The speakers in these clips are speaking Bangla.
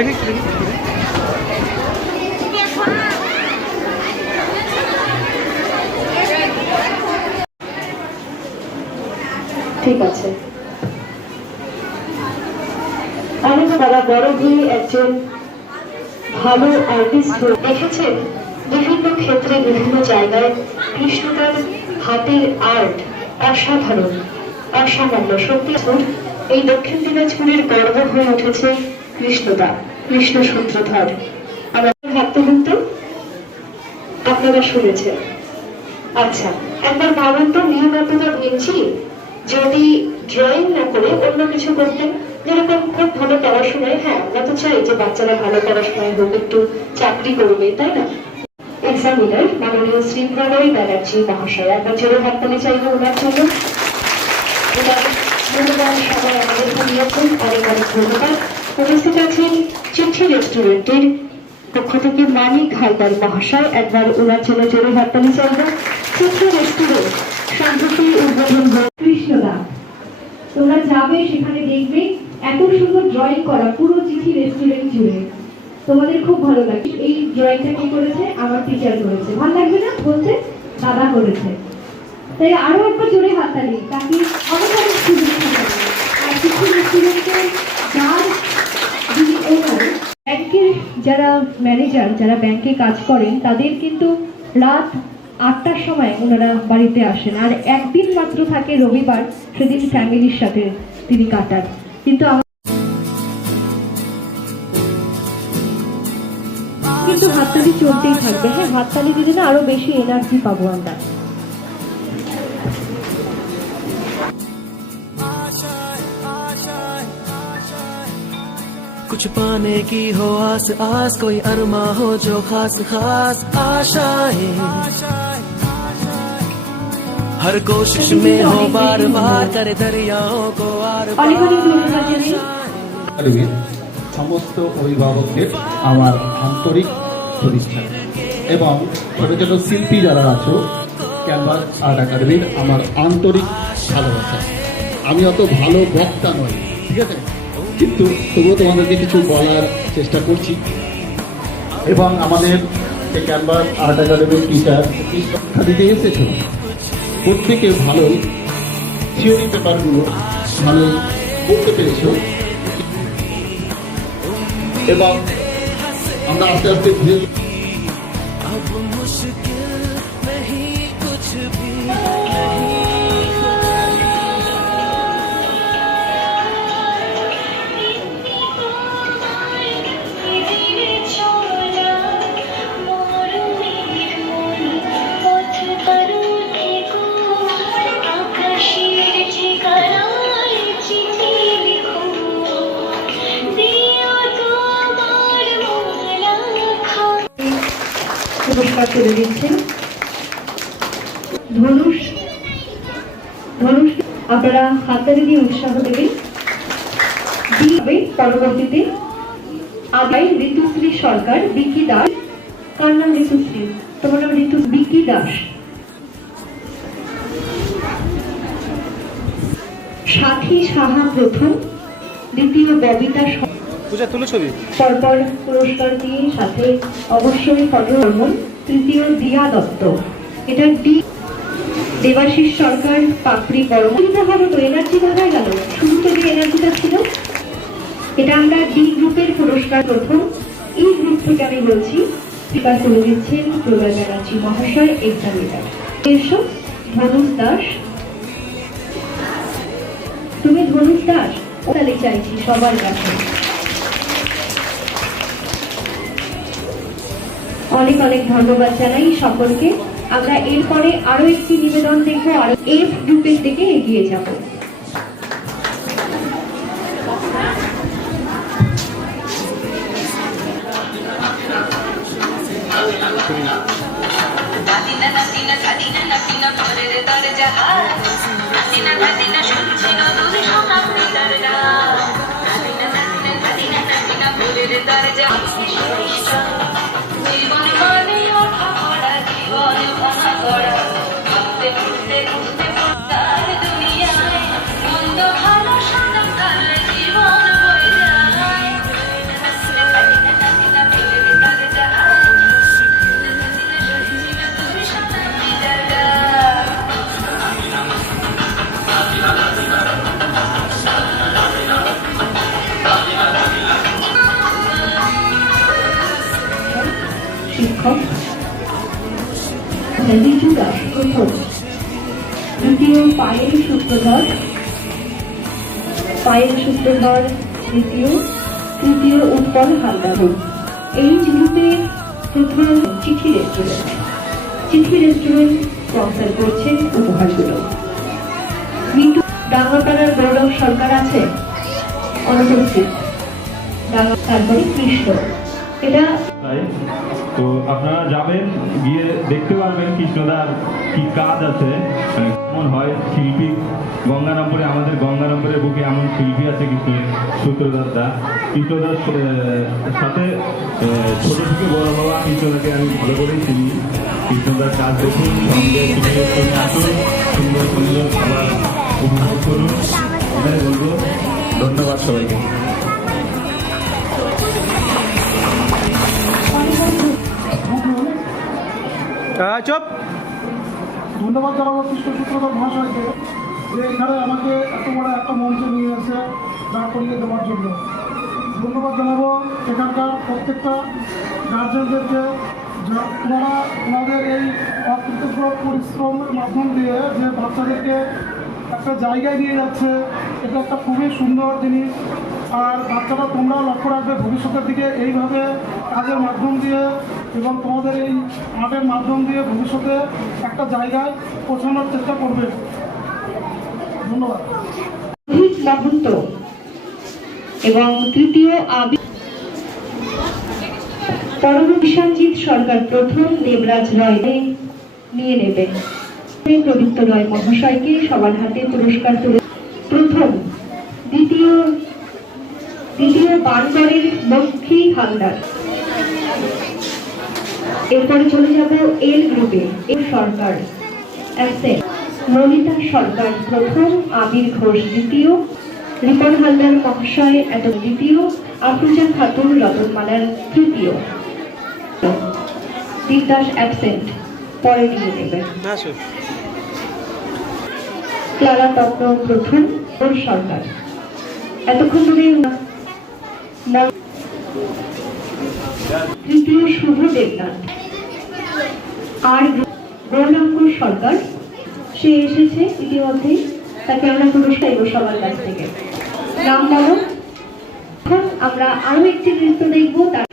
ঠিক আছে। অনেক তারা বড় হয়ে একজন ভালো আর্টিস্ট হয়ে দেখেছেন বিভিন্ন ক্ষেত্রে বিভিন্ন জায়গায় কৃষ্ণদার হাতের আর্ট অসাধারণ, অসামান্য। সত্যি এই দক্ষিণ দিনাজপুরের গর্ব হয়ে উঠেছে কৃষ্ণদা, কৃষ্ণ সূত্রধর। আমাদের হাতে কিন্তু আপনারা শুনেছেন। আচ্ছা, একবার ভাবুন তো নিয়মিততা ভেঙছি যদি ড্রয়িং না করে অন্য কিছু করতেন, যেরকম খুব ভালো পড়াশোনায়, হ্যাঁ আমরা তো চাই যে বাচ্চারা ভালো পড়াশোনায় হোক, একটু চাকরি করবে, তাই না? এক্সামিনার মাননীয় শ্রী প্রণয় ব্যানার্জি মহাশয়, একবার জোরে হাততালি চাইবো ওনার জন্য। মূল্যবান সময় আমাদেরকে দিয়েছেন, অনেক অনেক ধন্যবাদ। উপস্থিত আছেন চিঠি রেস্টুরেন্টের পক্ষ থেকে মানিক হালদার মহাশয়, একবার ওনার জন্য জোরে হাততালি চাইবো। চিঠি রেস্টুরেন্ট সম্প্রতি উদ্বোধন হল। কৃষ্ণদা, তোমরা যাবে সেখানে দেখবে এত সুন্দর ড্রয়িং করা পুরো চিঠি রেস্টুরেন্ট জুড়ে। তোমাদের খুব ভালো লাগবে। এই ড্রয়িংটা কি করেছে? আমার টিচার করেছে। ভালো লাগবে না বলতে? দাদা করেছে। তাই আরো একবার জোরে হাততালি, তাকে অনেক অনেক শুভেচ্ছা। আর চিঠি রেস্টুরেন্টের যার যিনি ওনার, ব্যাংকের যারা ম্যানেজার, যারা ব্যাংকে কাজ করেন, তাদের কিন্তু রাত 8টার সময় ওনারা বাড়িতে আসেন, আর একদিন মাত্র থাকে রবিবার, সেদিন ফ্যামিলির সাথে তিনি কাটান। কিন্তু হাততালি চলতেই থাকবে। হ্যাঁ, হাততালি দিলে না আরো বেশি এনার্জি পাবো আমরা। कुछ पाने की हो आस आस, कोई अरमा हो जो खास खास आशाएं, हर कोशिश में हो बार बार, करे दरियाओं को आर पार। সমস্ত অভিভাবকদের আমার আন্তরিক শুভেচ্ছা এবং ছোট ছোট শিল্পী যারা আছো ক্যানভাস আর্ট একাডেমির আমার আন্তরিক ভালোবাসা। আমি অত ভালো বক্তা নই, ঠিক আছে, কিন্তু তবুও তোমাদেরকে কিছু বলার চেষ্টা করছি। এবং আমাদের এই ক্যানভাস আর্ট একাডেমির টিচার শিক্ষা দিতে এসেছো, প্রত্যেকে ভালো থিওরি পেপারগুলো ভালো পড়তে পেরেছ এবং আমরা আস্তে আস্তে ধীরে পুরস্কার তুলে দিচ্ছেন। ধনুষ, আপনারা হাততালি দিয়ে উৎসাহ দেবেন। পরবর্তীতে আদায় ঋতুশ্রী সরকার, বিকি দাস। কার নাম ঋতুশ্রী? তোমার নাম ঋতু? বিকি দাস। সাথী সাহা প্রথম, দ্বিতীয় ববিতা পরপর পুরস্কার দিয়ে সাথে অবশ্যই ফটোরমন, তৃতীয় দিয়া দত্ত। এটা ডি। দেবাশিস সরকার, পাপড়ি বর্মা। হবে তো এনার্জি কোথায় গেল? শুরু থেকে এনার্জিটা ছিল। এটা আমরা ডি গ্রুপের পুরস্কার প্রথম। এই গ্রুপ থেকে আমি বলছি স্পিকার তুলে দিচ্ছেন প্রলয় ব্যানার্জি মহাশয়, এক্সামিনার। এসো ধনুষ দাস, তুমি ধনুষ দাস, তাহলে চাইছি সবার কাছে। অনেক অনেক ধন্যবাদ জানাই সকলকে। আমরা এরপরে আরো একটি নিবেদন দেখবো, আর এফ গ্রুপের দিকে এগিয়ে যাব। আচ্ছা, লিচু দাস প্রথম, দ্বিতীয় পায়েল সূত্রধর, দ্বিতীয়, তৃতীয় উৎপল হালদার। এই জুড়িতে প্রথম চিঠি রেস্টুরেন্ট স্পন্সর করছেন উপহারগুলো। মিন্টু ডাঙ্গাপাড়ার গৌরব সরকার আছে অনুপস্থিত। তারপরে কৃষ্ণ, এটা তো আপনারা যাবেন, গিয়ে দেখতে পারবেন কৃষ্ণদার কি কাজ আছে, কেমন হয় শিল্পী। গঙ্গারামপুরে, আমাদের গঙ্গারামপুরের বুকে এমন শিল্পী আছে কৃষ্ণের সূত্রধারদা। কৃষ্ণদার সাথে ছোট থেকে বড় হওয়া কৃষ্ণদাকে আমি ভালো করেই চিনি। কৃষ্ণদার কাজ দেখুন, সঙ্গে আসুন, সুন্দর সুন্দর খাবার উপভোগ করুন, এটাই বলবো। ধন্যবাদ সবাইকে। চুপ। ধন্যবাদ জানাবো কৃষ্ণ সূত্রধর মহাশয়কে যে এখানে আমাকে এত বড় একটা মঞ্চে নিয়ে এসে দাঁড় করিয়ে দেওয়ার জন্য। ধন্যবাদ জানাবো এখানকার প্রত্যেকটা গার্জেনদেরকে, ওনারা ওনাদের এই অকৃতজ্ঞ পরিশ্রমের মাধ্যম দিয়ে যে বাচ্চাদেরকে একটা জায়গায় নিয়ে যাচ্ছে, এটা একটা খুবই সুন্দর জিনিস। আর বাচ্চারা তোমরাও লক্ষ্য রাখবে ভবিষ্যতের দিকে এইভাবে কাজের মাধ্যম দিয়ে এবং তোমাদের এই আর্টের মাধ্যম দিয়ে ভবিষ্যতে একটা জায়গায় পৌঁছানোর চেষ্টা করবে। ধন্যবাদ। মহন্ত এবং তৃতীয় পরমবিশানজিৎ সরকার প্রথম, দেবরাজ রয় নিয়ে নেবেন। প্রদীপ্ত রয় মহাশয়কে সবার হাতে পুরস্কার তুলে প্রথম, দ্বিতীয় বানগড়ের লক্ষ্মী হালদার। এরপরে চলে যাব এল গ্রুপে। এল সরকার অ্যাবসেন্ট, ললিতা সরকার প্রথম, আবির ঘোষ দ্বিতীয়, রিপন হালদার মহাশয় দ্বিতীয়, আফরুজা খাতুন রতনমালার তৃতীয়। দীপদাস অ্যাবসেন্ট, পরে নিয়ে নেবেন। ক্লারা তত্ত্ব প্রথম, সরকার। এতক্ষণ ধরে তৃতীয় শুভ দেবনাথ। আর গৌরাঙ্গ সরকার, সে এসেছে ইতিমধ্যে, তাকে আমরা পুরস্কার দেব সবার কাছ থেকে। নাম বলো। এখন আমরা আরো একটি নৃত্য দেখবো। তার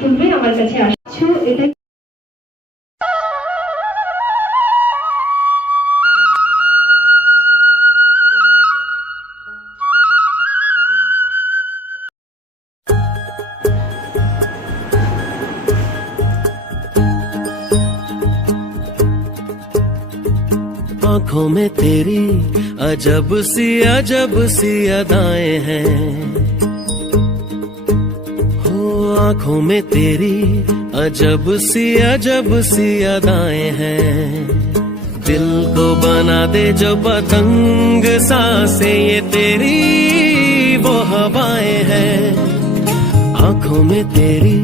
তুমি আমার কাছে আসছো, এটা आंखों में तेरी अजब सी अदाएं हैं, हो आंखों में तेरी अजब सी अदाएं हैं। दिल को बना दे जो पतंग सांसें, ये तेरी वो हवाएं हैं। आंखों में तेरी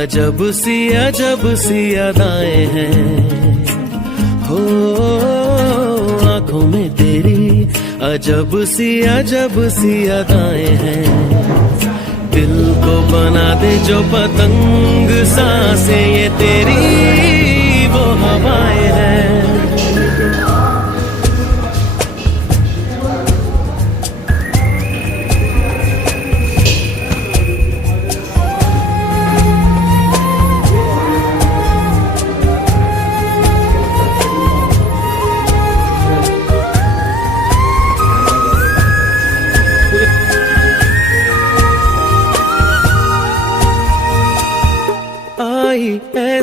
अजब सी अदाएं हैं, हो आंखों में तेरी अजब सी अदाएं हैं। दिल को बना दे जो पतंग सांसें, ये तेरी वो हवाएं हैं।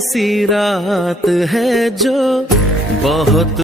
ऐसी रात है जो बहुत